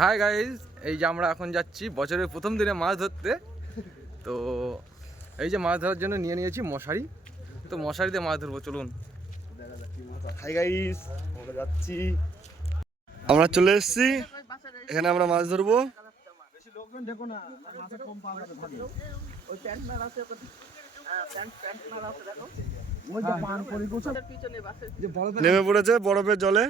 Hi guys, এই যে আমরা এখন যাচ্ছি বছরের প্রথম দিনে মাছ ধরতে। তো এই যে মাছ ধরার জন্য নিয়ে নিয়েছি মশারি। তো মশারিতে মাছ ধরবো, চলুন। হাই গাইস, আমরা যাচ্ছি, আমরা চলে এসেছি। এখানে আমরা মাছ ধরবো। বেশি লোকজন দেখো না, মাছ কম পাওয়া যাবে ভালো। ওই প্যান্ট মার আছে, প্যান্ট মার আছে দেখো। ওই যে পান পরি গোছা পিছনে বাসে যে বরফ নেমে পড়েছে, বরফের জলে।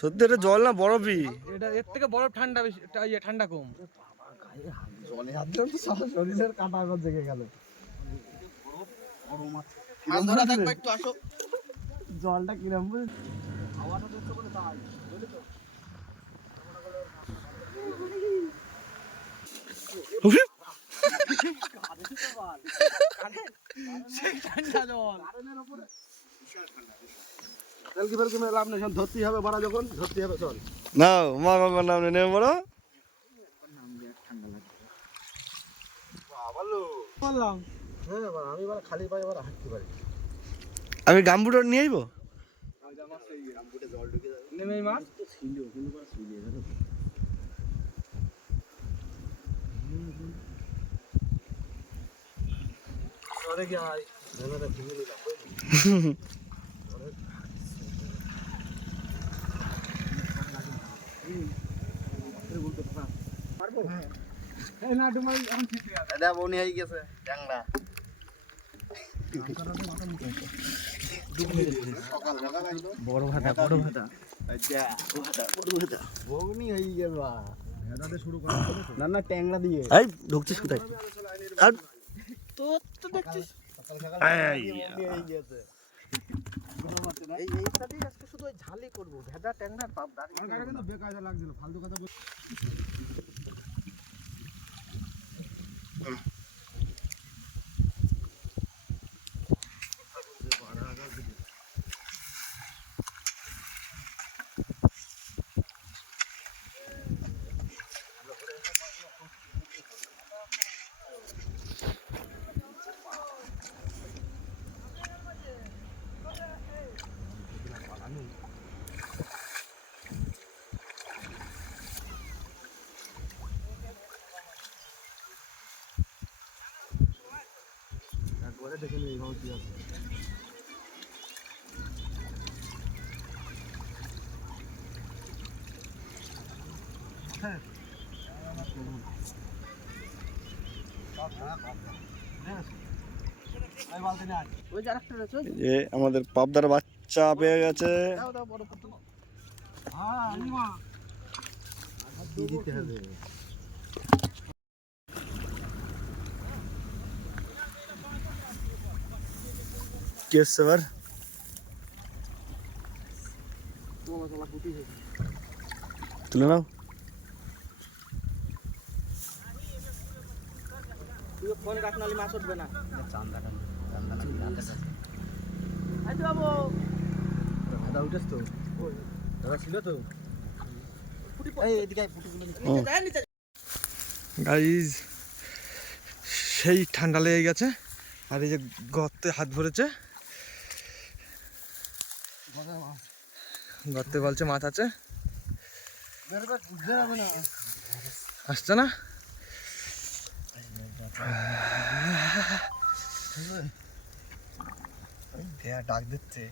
সত্যি এটা জল না বরফই? এটা এর থেকে বরফ ঠান্ডা বেশি, ঠান্ডা কম। জলে হাত দিলে তো সব শরীরের কাঁটা আগর জেগে গেল। মাছ ধরা দেখবে, একটু আসো। জলটা কিরম হাওয়াটা দেখতে বলে তাই বুঝলি তো। ধরতেই হবে, বাড়া যখন ধরতেই হবে, চল না মা বাবার নাম নেমে বড় আমি গামবুট নিয়ে আইবো। বড় ভাতা না না ট্যাংরা দিয়ে ঢুকছিস কোথায়? ঝালি করবো, ভেজা ট্যাংরা বেকায়দা লাগছিল, ফালতু কথা। দেখে নিই এইভাবে কি আছে। আমাদের পাবদার বাচ্চা পেয়ে গেছে। দিতে হবে কেসবার তুলে নাও। ফোন রাখনালি মাছ উঠবে না। গাইজ, সেই ঠান্ডা লেগে গেছে, আর এই যে গর্তে হাত ভরেছে, গর্তে বলছে মাছ আছে, আসছে না। ডাক দিচ্ছে,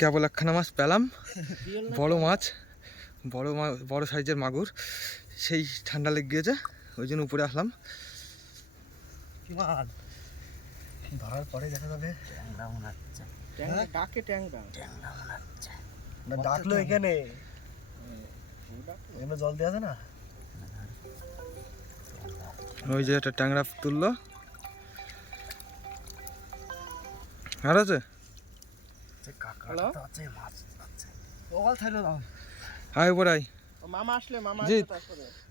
কেবল একখানা মাছ পেলাম, বড় মাছ, বড় সাইজের মাগুর। সেই ঠান্ডা লেগে গিয়েছে, ওই জন্য উপরে আসলাম। ধরার পরে দেখা যাবে ডাকলো এখানে জল দেওয়া আছে না। ওই যে একটা ট্যাংরা তুললো, আর আছে হাই উপরে আয়, মামা আসলে মামা জিৎ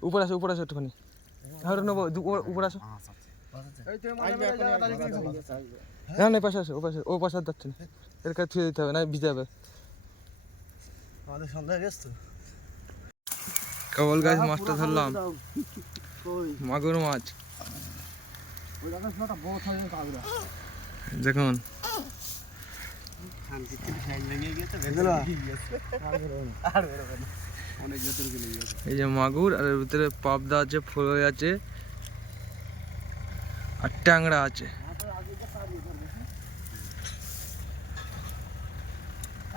উপরে আসো, উপরে আসো একটুখানি, নেবো উপরে আসো। না না পাশে আসো, ও পাশে যাচ্ছে না, এর কাছে ছুঁয়ে দিতে হবে, না ভিজে যাবে। আমাদের সন্ধ্যা গেছে কেবল গাছ মাছটা ধরলাম, মাগুর মাছ দেখুন। এই যে মাগুর, আর এর ভিতরে পাবদা আছে, ফ্রই আছে, আর ট্যাংরা আছে।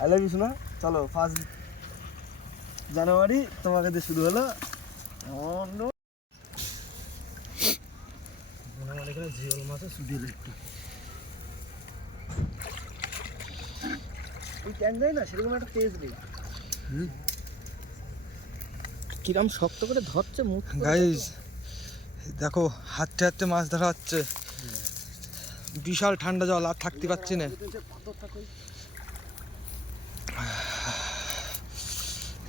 আই লাভ ইউ শোনা। চলো 1 জানুয়ারি তোমাকে দিয়ে শুরু হলো। জিওল মাছের সুদির একটা ওই ট্যাংরাই না সেরকম একটা তেজ নেই। কিরম শক্ত করে ধরছে মুখ। গাইস দেখো, হাঁটতে হাঁটতে মাছ ধরা হচ্ছে। বিশাল ঠান্ডা জল, আর থাকতে পারছি না।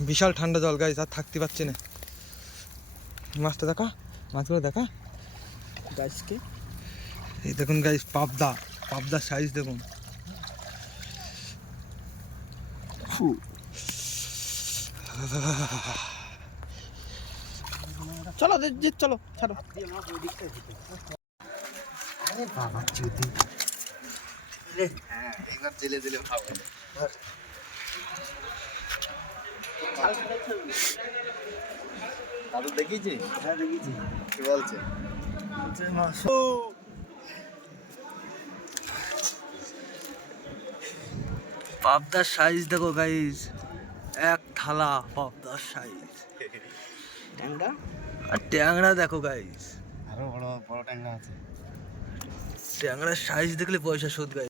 বিশাল ঠান্ডা জল গাইস, আর থাকতে পারছি না। মাছটা দেখা, মাছগুলো দেখা গাছকে। এই দেখুন গাইস, পাবদা, পাবদার সাইজ দেখুন। চলো চলো ছাড়ো। আরে বাবা চুদি রে, হ্যাঁ একবার জেলে জেলে খাবো। দাদু দেখিয়েছি? হ্যাঁ দেখিয়েছি। কি বলছে? পাবদার সাইজ দেখো গাইস, এক থালা পাবদার সাইজ। ট্যাংরা আর ট্যাংরা দেখো গাইস, আরো বড় বড় ট্যাংরা আছে। ট্যাংরার সাইজ দেখলে পয়সা শোধ গাইস।